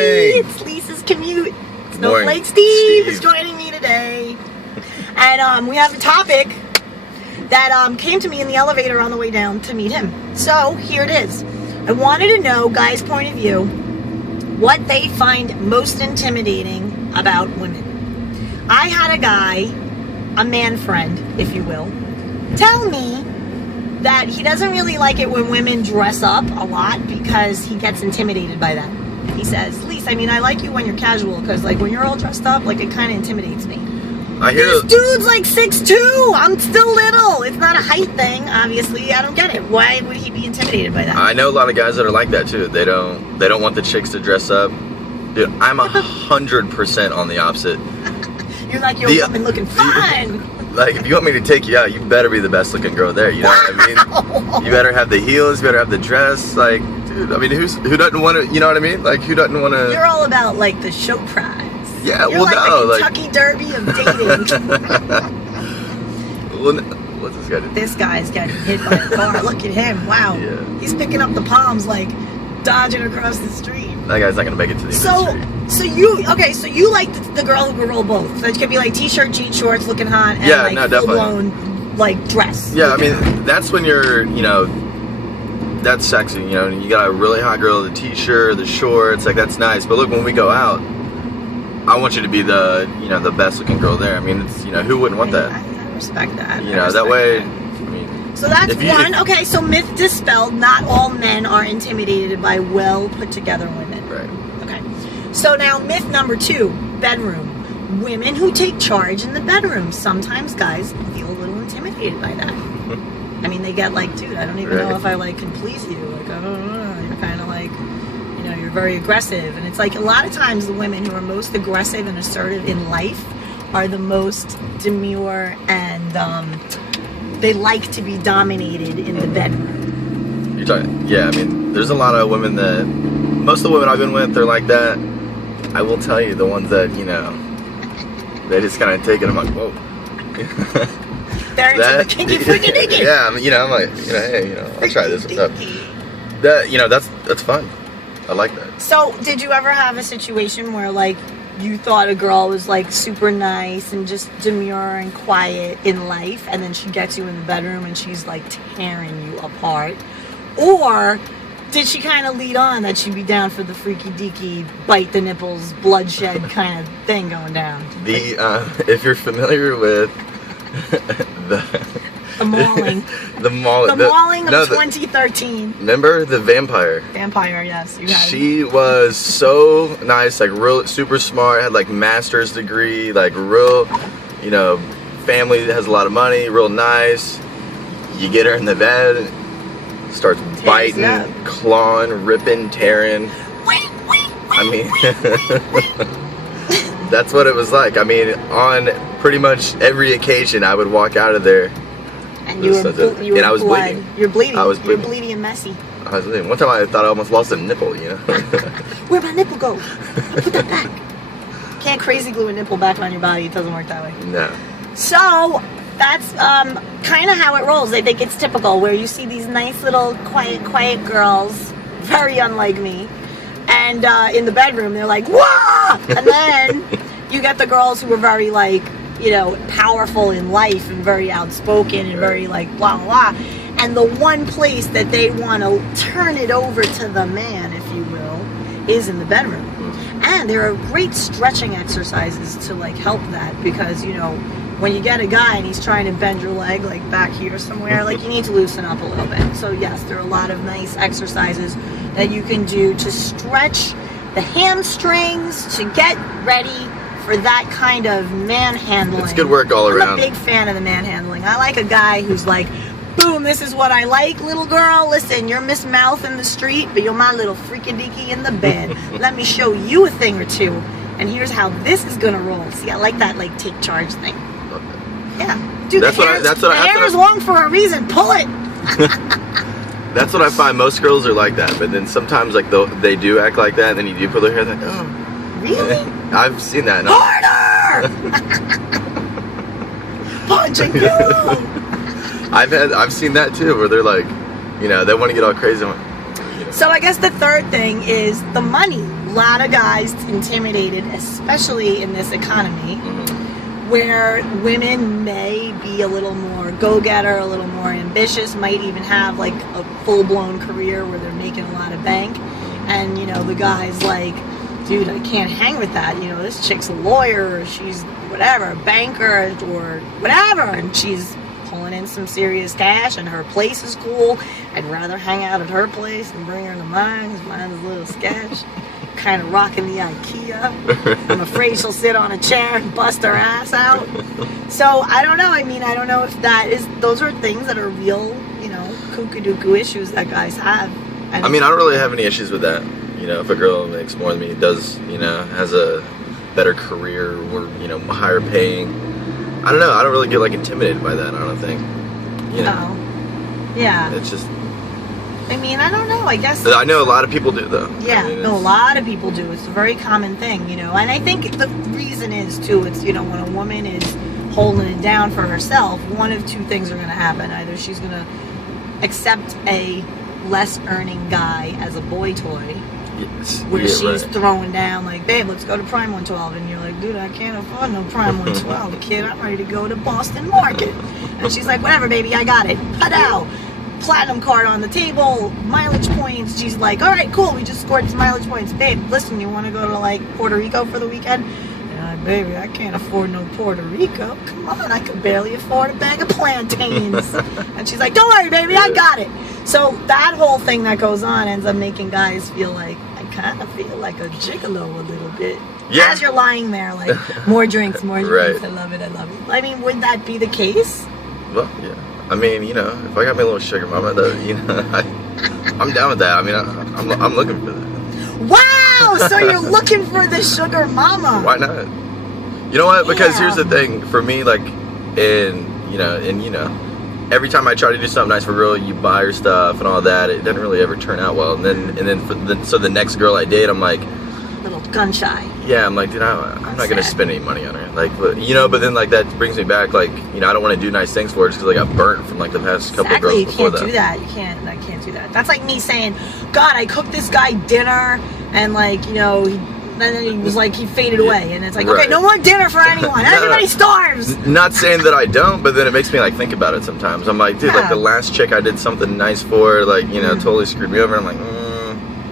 It's Lisa's Commute. Snowflake Steve is joining me today. And we have a topic that came to me in the elevator on the way down to meet him. So here it is. I wanted to know, guys' point of view, what they find most intimidating about women. I had a guy, a man friend, if you will, tell me that he doesn't really like it when women dress up a lot because he gets intimidated by that. He says, Lisa, I mean, I like you when you're casual because, like, when you're all dressed up, like, it kind of intimidates me. This dude's like 6'2". I'm still little. It's not a height thing, obviously. I don't get it. Why would he be intimidated by that? I know a lot of guys that are like that too. They don't want the chicks to dress up. Dude, I'm 100% on the opposite. You're like, you're a woman looking fine. Like, if you want me to take you out, you better be the best looking girl there. You know what I mean? You better have the heels. You better have the dress. Like, dude, I mean, who doesn't want to? You know what I mean? Like, who doesn't want to? You're all about like the show prize. Yeah, You're like the Kentucky Derby of dating. What's this guy doing? This guy's getting hit by a car. Look at him. Wow. Yeah. He's picking up the palms like dodging across the street. That guy's not gonna make it to the industry. So you like the girl who can roll both. So it could be like t-shirt, jean shorts, looking hot, and full-blown like dress. Yeah, I mean that's when you're, that's sexy. You got a really hot girl, the t-shirt, the shorts, like that's nice. But look, when we go out, I want you to be the the best looking girl there. I mean, it's who wouldn't want that? I respect that. That way. So that's one. Okay, so myth dispelled. Not all men are intimidated by well put together women. Right. Okay. So now myth number 2, bedroom. Women who take charge in the bedroom. Sometimes guys feel a little intimidated by that. I mean, they get like, dude, I don't even know if I can please you. Like, I don't know. You're kind of like, you're very aggressive. And it's like a lot of times the women who are most aggressive and assertive in life are the most demure and they like to be dominated in the bedroom. You're talking, yeah, I mean, there's a lot of women that, most of the women I've been with, they're like that. I will tell you, the ones that, they just kind of take it, I'm like, whoa. They're into the kinky freaky dinky. Yeah, I mean, I'm like, hey, I'll try this. What's up? That, that's fun. I like that. So, did you ever have a situation where, like, you thought a girl was like super nice and just demure and quiet in life, and then she gets you in the bedroom and she's like tearing you apart? Or did she kind of lead on that she'd be down for the freaky deaky, bite the nipples, bloodshed kind of thing going down? If you're familiar with the mauling. The mauling of 2013. Remember the vampire? Vampire, yes. She was so nice, like real super smart, had like master's degree, like real, family that has a lot of money, real nice. You get her in the bed, starts biting, clawing, ripping, tearing. I mean, that's what it was like. I mean, on pretty much every occasion, I would walk out of there. And I was bleeding. You're bleeding. I was bleeding. You're bleeding and messy. I was bleeding. One time I thought I almost lost a nipple, Where'd my nipple go? Put that back. Can't crazy glue a nipple back on your body. It doesn't work that way. No. So, that's kind of how it rolls. I think it's typical where you see these nice little quiet girls, very unlike me, and in the bedroom they're like, wah! And then you get the girls who are very like, powerful in life and very outspoken and very like blah blah, and the one place that they want to turn it over to the man, if you will, is in the bedroom. And there are great stretching exercises to like help that, because when you get a guy and he's trying to bend your leg like back here somewhere, like you need to loosen up a little bit. So yes, there are a lot of nice exercises that you can do to stretch the hamstrings to get ready for that kind of manhandling. It's good work all around. I'm a big fan of the manhandling. I like a guy who's like, boom, this is what I like, little girl. Listen, you're Miss Mouth in the street, but you're my little freaky deaky in the bed. Let me show you a thing or two, and here's how this is gonna roll. See, I like that like take charge thing. Yeah, dude, the hair is long for a reason. Pull it. That's what I find. Most girls are like that, but then sometimes like they do act like that, and then you do pull their hair, like, oh. Really? I've seen that. Harder! Punch and kill! I've seen that too, where they're like, they want to get all crazy. I'm like, So I guess the third thing is the money. A lot of guys intimidated, especially in this economy, where women may be a little more go-getter, a little more ambitious, might even have like a full-blown career where they're making a lot of bank. And, you know, the guy's like, dude, I can't hang with that. You know, this chick's a lawyer, or she's whatever, a banker, or whatever, and she's pulling in some serious cash, and her place is cool. I'd rather hang out at her place than bring her to mine, because mine's a little sketch. Kind of rocking the IKEA. I'm afraid she'll sit on a chair and bust her ass out. So, I don't know. I mean, I don't know if those are things that are real, you know, kookadookoo issues that guys have. I mean, I don't really have any issues with that. You know, if a girl makes more than me, does, you know, has a better career, or, you know, higher paying, I don't know. I don't really get like intimidated by that. I don't think. You know. Oh. Yeah. It's just. I mean, I don't know. I guess. I know a lot of people do though. Yeah. I mean, no, a lot of people do. It's a very common thing, you know. And I think the reason is too. It's, you know, when a woman is holding it down for herself, one of two things are going to happen. Either she's going to accept a less earning guy as a boy toy. Yes. Where Yeah, she's right. throwing down like, babe, let's go to Prime 112, and you're like, dude, I can't afford no Prime 112, kid. I'm ready to go to Boston Market. And she's like, whatever, baby, I got it. Padow. Platinum card on the table, mileage points. She's like, all right, cool, we just scored some mileage points. Babe, listen, you want to go to like Puerto Rico for the weekend? And I'm like, baby, I can't afford no Puerto Rico. Come on, I could barely afford a bag of plantains. And she's like, don't worry, baby, I got it. So that whole thing that goes on ends up making guys feel like, I kind of feel like a gigolo a little bit. Yeah. As you're lying there, like, more drinks, more drinks. Right. I love it, I love it. I mean, would that be the case? Well, yeah. I mean, you know, if I got my little sugar mama, though, you know, I'm down with that. I mean, I'm looking for that. Wow! So you're looking for the sugar mama? Why not? You know what? Because Yeah. here's the thing. For me, like, every time I try to do something nice for a girl, you buy her stuff and all that. It doesn't really ever turn out well. So the next girl I date, I'm like, Little gun shy. yeah, I'm like, dude, I'm not gonna sad. spend any money on her. Like, but, you know, but then like that brings me back, like, you know, I don't want to do nice things for her just because I got burnt from like the past couple of girls Exactly, you before can't do that. I can't do that. That's like me saying, God, I cooked this guy dinner, and like, you know, and then he was like, he faded away, and it's like, okay, Right. no more dinner for anyone. Everybody starves. Not saying that I don't, but then it makes me like think about it sometimes. I'm like, dude, like Yeah. the last chick I did something nice for, like, you know, totally screwed me over. I'm like,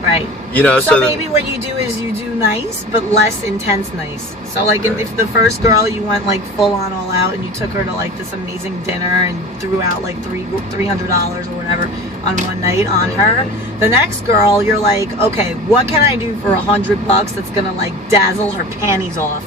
Right. you know, So maybe what you do is you do nice, but less intense nice. So like if the first girl you went like full on all out and you took her to like this amazing dinner and threw out like $300 or whatever on one night on her, the next girl you're like, okay, what can I do for $100 that's gonna like dazzle her panties off?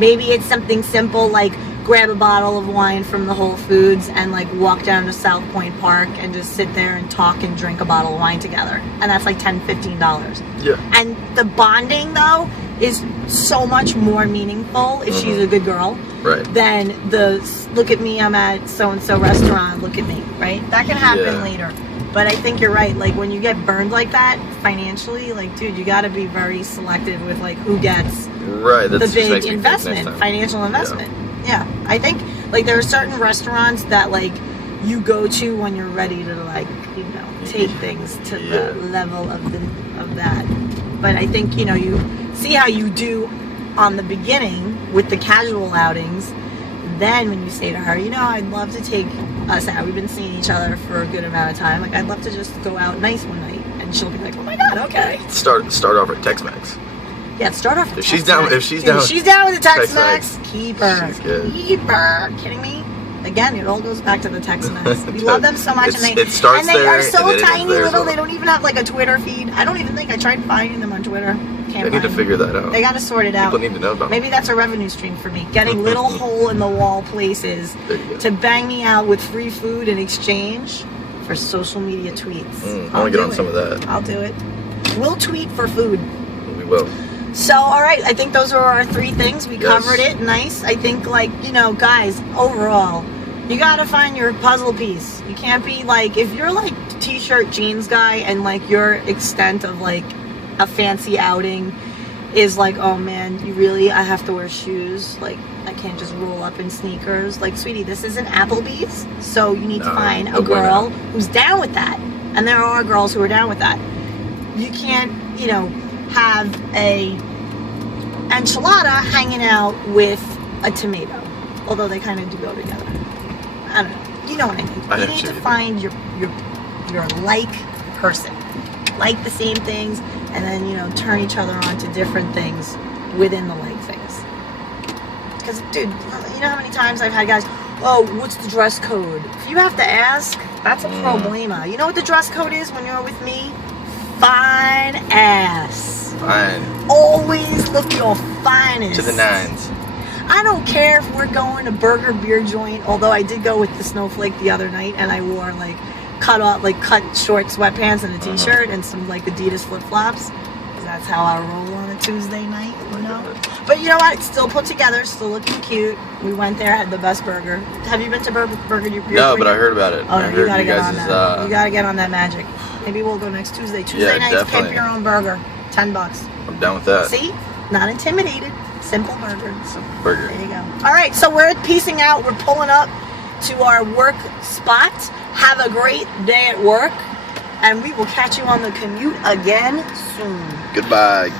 Maybe it's something simple like grab a bottle of wine from the Whole Foods and like walk down to South Point Park and just sit there and talk and drink a bottle of wine together, and that's like $10-15. yeah, And the bonding though is so much more meaningful if she's a good girl right. than the look at me, I'm at so and so restaurant, look at me, right? That can happen Yeah. later. But I think you're right, like when you get burned like that financially, like dude, you got to be very selective with like who gets Right, that the just makes big me think investment, next time. financial investment. Yeah, I think like there are certain restaurants that like you go to when you're ready to like, you know, take things to Yeah. the level of that. But I think, you know, you see how you do on the beginning with the casual outings. Then when you say to her, you know, I'd love to take us out. We've been seeing each other for a good amount of time. Like I'd love to just go out nice one night, and she'll be like, oh my god, okay. Start off at Tex-Mex. Yeah, start off with If she's Tex-Mex. down- if she's Dude, down- if she's down with the Tex-Mex, Tex-Mex, keep her. she's good. Keep her. Kidding me? Again, it all goes back to the Tex-Mex. We love them so much, It's- and it starts and they there, are so and then it ends tiny there as little. well. They don't even have like a Twitter feed. I don't even think I tried finding them on Twitter. Can't They need to find figure them. that out. They got to sort it out. People need to know about Maybe that's a revenue stream for me. Getting little hole in the wall places There you go. to bang me out with free food in exchange for social media tweets. I want to get on some of that. I'll do it. We'll tweet for food. We will. So, all right, I think those are our three things. We Yes. covered it. Nice. I think, like, you know, guys, overall, you got to find your puzzle piece. You can't be, like, if you're, like, t-shirt jeans guy and, like, your extent of, like, a fancy outing is, like, oh, man, I have to wear shoes. Like, I can't just roll up in sneakers. Like, sweetie, this isn't Applebee's, so you need to No, find no a girl bueno. who's down with that. And there are girls who are down with that. you can't, you know, have a enchilada hanging out with a tomato. Although they kind of do go together. I don't know. You know what I mean. You need to find your like person. Like the same things, and then, you know, turn each other on to different things within the like things. Because, dude, you know how many times I've had guys, oh, what's the dress code? If you have to ask, that's a problema. You know what the dress code is when you're with me? Fine ass. Fine. Always look your finest. To the nines. I don't care if we're going to Burger Beer Joint, although I did go with the Snowflake the other night, and I wore, like, cut short sweatpants and a t-shirt and some, like, Adidas flip-flops. That's how I roll on a Tuesday night, you know? But you know what? It's still put together, still looking cute. We went there, had the best burger. Have you been to Burger No, but I heard about it. Oh, no, you gotta get on that. You gotta get on that magic. Maybe we'll go next Tuesday. Tuesday nights, definitely. pimp your own burger. $10. I'm down with that. See? Not intimidated. Simple burger. Simple burger. There you go. All right, so we're piecing out. We're pulling up to our work spot. Have a great day at work, and we will catch you on the commute again soon. Goodbye.